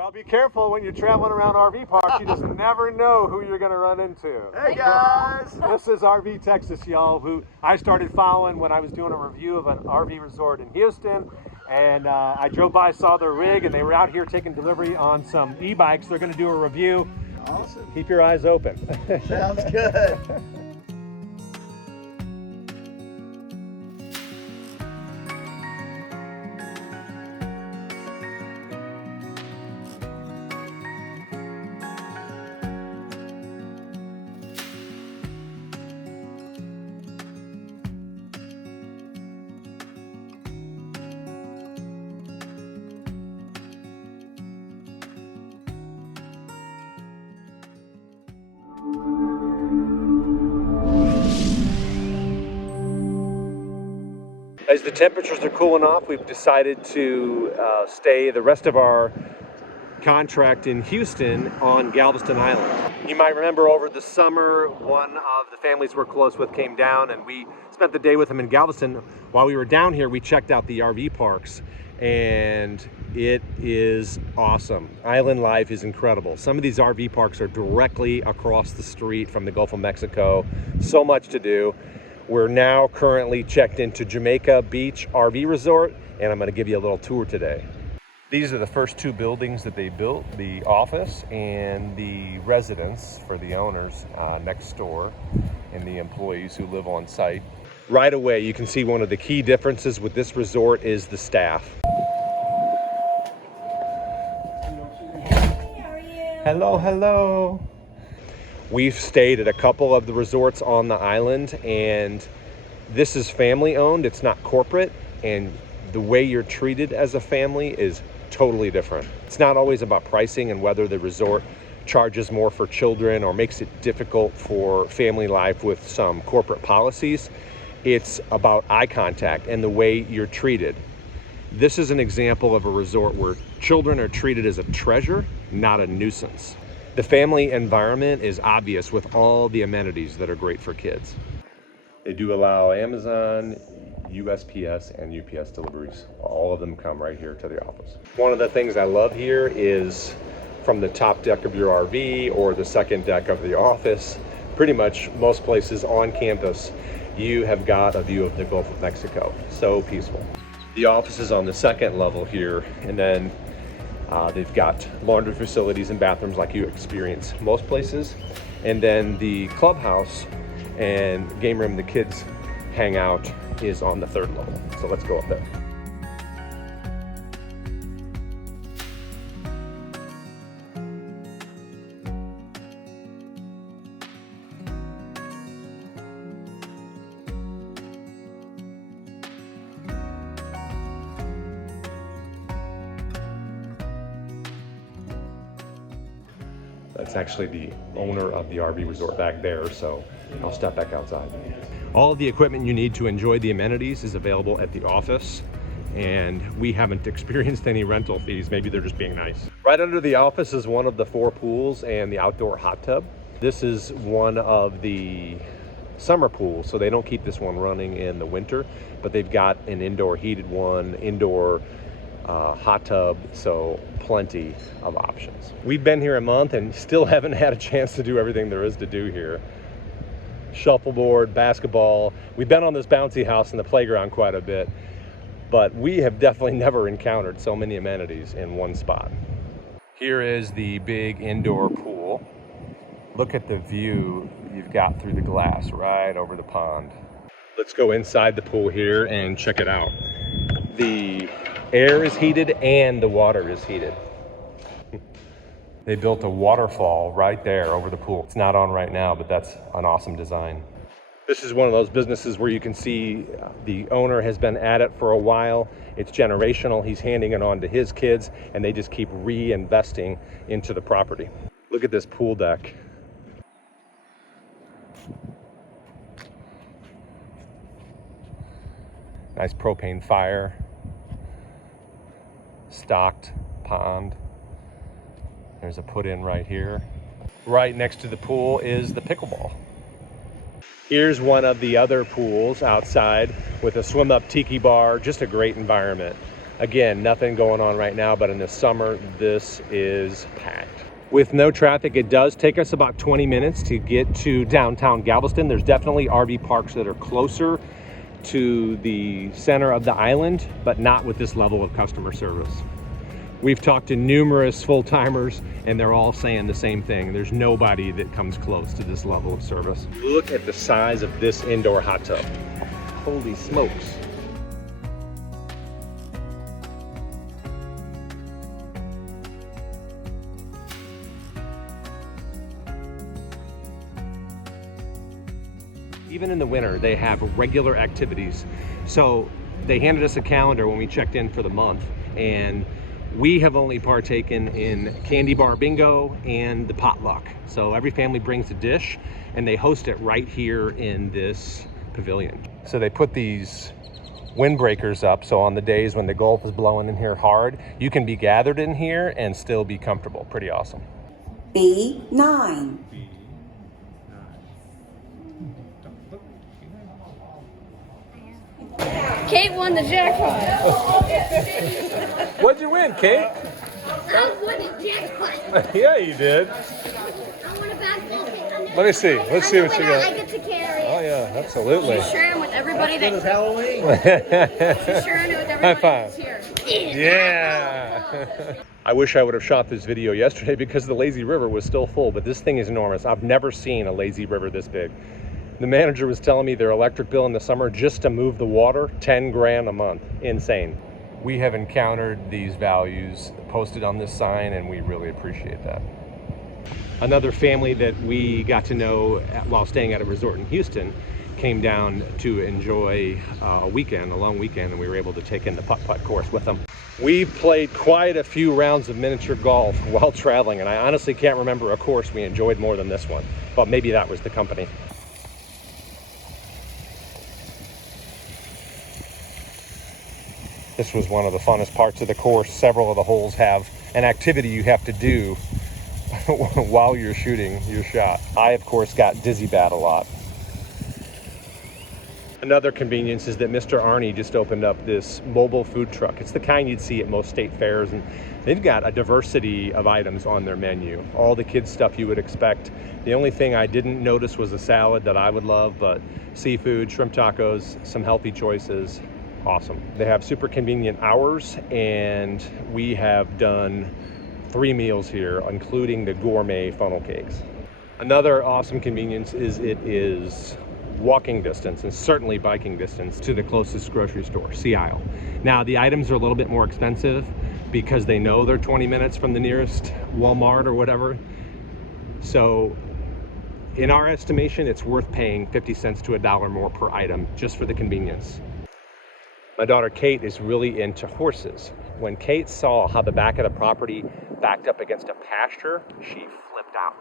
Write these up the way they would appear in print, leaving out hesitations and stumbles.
Well, be careful when you're traveling around RV parks. You just never know who you're going to run into. Hey guys! This is RV Texas, y'all, who I started following when I was doing a review of an RV resort in Houston. And I drove by, saw their rig, and they were out here taking delivery on some e-bikes. They're going to do a review. Awesome. Keep your eyes open. Sounds good. As the temperatures are cooling off, we've decided to stay the rest of our contract in Houston on Galveston Island. You might remember over the summer, one of the families we're close with came down and we spent the day with them in Galveston. While we were down here, we checked out the RV parks and it is awesome. Island life is incredible. Some of these RV parks are directly across the street from the Gulf of Mexico. So much to do. We're now currently checked into Jamaica Beach RV Resort, and I'm going to give you a little tour today. These are the first two buildings that they built, the office and the residence for the owners next door and the employees who live on site. Right away, you can see one of the key differences with this resort is the staff. Hey, how are you? Hello, hello. We've stayed at a couple of the resorts on the island, and this is family owned, it's not corporate, and the way you're treated as a family is totally different. It's not always about pricing and whether the resort charges more for children or makes it difficult for family life with some corporate policies. It's about eye contact and the way you're treated. This is an example of a resort where children are treated as a treasure, not a nuisance. The family environment is obvious with all the amenities that are great for kids. They do allow Amazon, USPS, and UPS deliveries. All of them come right here to the office. One of the things I love here is from the top deck of your RV or the second deck of the office, pretty much most places on campus, you have got a view of the Gulf of Mexico. So peaceful. The office is on the second level here, and then they've got laundry facilities and bathrooms like you experience most places. And then the clubhouse and game room the kids hang out is on the third level. So let's go up there. That's actually the owner of the RV resort back there, so I'll step back outside. All of the equipment you need to enjoy the amenities is available at the office, and we haven't experienced any rental fees. Maybe they're just being nice. Right under the office is one of the 4 pools and the outdoor hot tub. This is one of the summer pools, so they don't keep this one running in the winter, but they've got an indoor heated one, indoor hot tub, so plenty of options. We've been here a month and still haven't had a chance to do everything there is to do here. Shuffleboard, basketball. We've been on this bouncy house and the playground quite a bit, but we have definitely never encountered so many amenities in one spot. Here is the big indoor pool. Look at the view you've got through the glass right over the pond. Let's go inside the pool here and check it out. The air is heated and the water is heated. They built a waterfall right there over the pool. It's not on right now, but that's an awesome design. This is one of those businesses where you can see the owner has been at it for a while. It's generational. He's handing it on to his kids, and they just keep reinvesting into the property. Look at this pool deck. Nice propane fire. Stocked pond. There's a put-in right here. Right next to the pool is the pickleball. Here's one of the other pools outside with a swim-up tiki bar. Just a great environment. Again, nothing going on right now, but in the summer, this is packed. With no traffic, it does take us about 20 minutes to get to downtown Galveston. There's definitely RV parks that are closer to the center of the island, but not with this level of customer service. We've talked to numerous full-timers and they're all saying the same thing. There's nobody that comes close to this level of service. Look at the size of this indoor hot tub. Holy smokes. Even in the winter, they have regular activities. So they handed us a calendar when we checked in for the month, and we have only partaken in candy bar bingo and the potluck. So every family brings a dish and they host it right here in this pavilion. So they put these windbreakers up, so on the days when the Gulf is blowing in here hard, you can be gathered in here and still be comfortable. Pretty awesome. B9. Cate won the jackpot. What'd you win, Cate? I won the jackpot. Yeah, you did. I won a basketball thing. Let me see. Let's see what you got. I get to carry it. Oh yeah, absolutely. Sharing with everybody It's Halloween. sharing it with everybody High five. that's here. Yeah. I wish I would have shot this video yesterday because the lazy river was still full, but this thing is enormous. I've never seen a lazy river this big. The manager was telling me their electric bill in the summer just to move the water, 10 grand a month. Insane. We have encountered these values posted on this sign and we really appreciate that. Another family that we got to know while staying at a resort in Houston came down to enjoy a long weekend, and we were able to take in the Putt-Putt Course with them. We played quite a few rounds of miniature golf while traveling, and I honestly can't remember a course we enjoyed more than this one, but maybe that was the company. This was one of the funnest parts of the course. Several of the holes have an activity you have to do while you're shooting your shot. I, of course, got dizzy bat a lot. Another convenience is that Mr. Arnie just opened up this mobile food truck. It's the kind you'd see at most state fairs, and they've got a diversity of items on their menu. All the kids' stuff you would expect. The only thing I didn't notice was a salad that I would love, but seafood, shrimp tacos, some healthy choices. Awesome. They have super convenient hours, and we have done 3 meals here, including the gourmet funnel cakes. Another awesome convenience is it is walking distance and certainly biking distance to the closest grocery store, Sea Isle. Now the items are a little bit more expensive because they know they're 20 minutes from the nearest Walmart or whatever. So in our estimation, it's worth paying 50 cents to $1 more per item just for the convenience. My daughter Cate is really into horses. When Cate saw how the back of the property backed up against a pasture, she flipped out.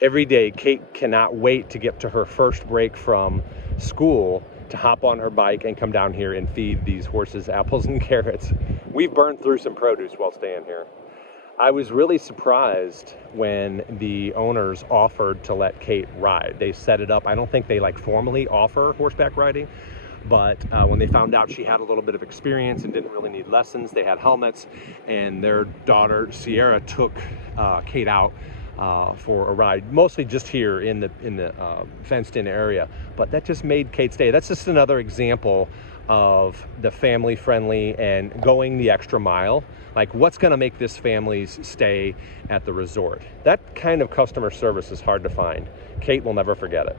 Every day, Cate cannot wait to get to her first break from school to hop on her bike and come down here and feed these horses apples and carrots. We've burned through some produce while staying here. I was really surprised when the owners offered to let Cate ride. They set it up. I don't think they formally offer horseback riding, but when they found out she had a little bit of experience and didn't really need lessons, they had helmets, and their daughter Sierra took Cate out for a ride, mostly just here in the fenced-in area. But that just made Cate stay. That's just another example of the family-friendly and going the extra mile. Like, what's going to make this family's stay at the resort? That kind of customer service is hard to find. Cate will never forget it.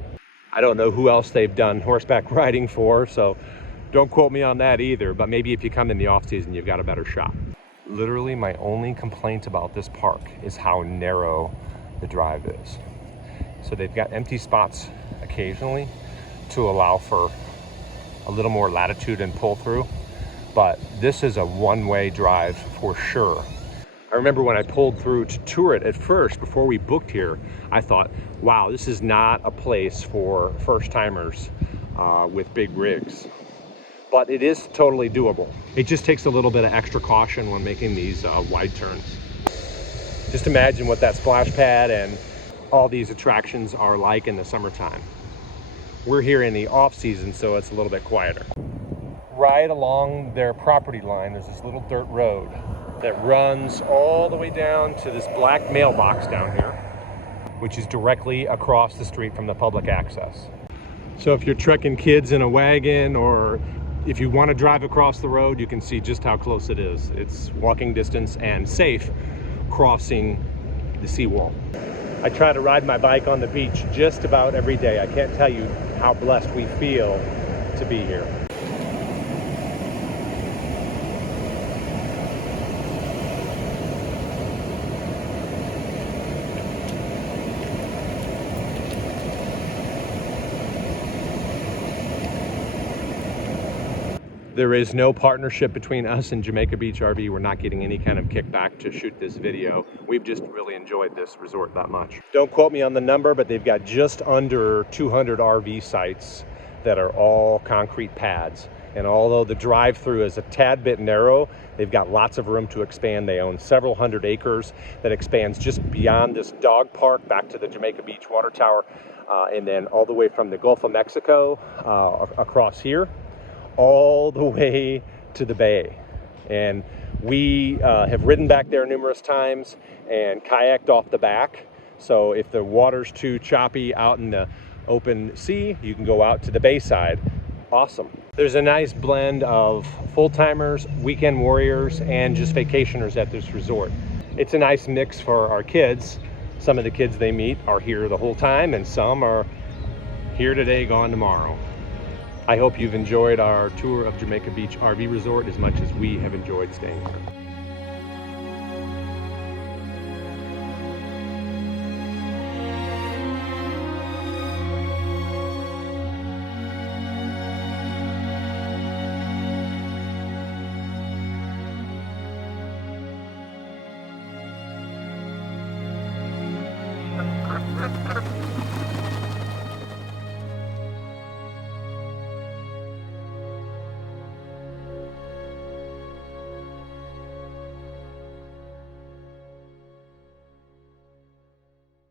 I don't know who else they've done horseback riding for, so don't quote me on that either, but maybe if you come in the off season, you've got a better shot. Literally, my only complaint about this park is how narrow the drive is. So they've got empty spots occasionally to allow for a little more latitude and pull through, but this is a one-way drive for sure. I remember when I pulled through to tour it at first, before we booked here, I thought, wow, this is not a place for first-timers with big rigs. But it is totally doable. It just takes a little bit of extra caution when making these wide turns. Just imagine what that splash pad and all these attractions are like in the summertime. We're here in the off season, so it's a little bit quieter. Right right along their property line, there's this little dirt road that runs all the way down to this black mailbox down here, which is directly across the street from the public access. So if you're trekking kids in a wagon, or if you want to drive across the road, you can see just how close it is. It's walking distance and safe crossing the seawall. I try to ride my bike on the beach just about every day. I can't tell you how blessed we feel to be here. There is no partnership between us and Jamaica Beach RV. We're not getting any kind of kickback to shoot this video. We've just really enjoyed this resort that much. Don't quote me on the number, but they've got just under 200 RV sites that are all concrete pads. And although the drive-through is a tad bit narrow, they've got lots of room to expand. They own several hundred acres that expands just beyond this dog park back to the Jamaica Beach Water Tower, and then all the way from the Gulf of Mexico across here, all the way to the bay. And we have ridden back there numerous times and kayaked off the back. So if the water's too choppy out in the open sea, you can go out to the bay side. Awesome. There's a nice blend of full-timers, weekend warriors, and just vacationers at this resort. It's a nice mix for our kids. Some of the kids they meet are here the whole time, and some are here today, gone tomorrow. I hope you've enjoyed our tour of Jamaica Beach RV Resort as much as we have enjoyed staying here. Ha ha ha!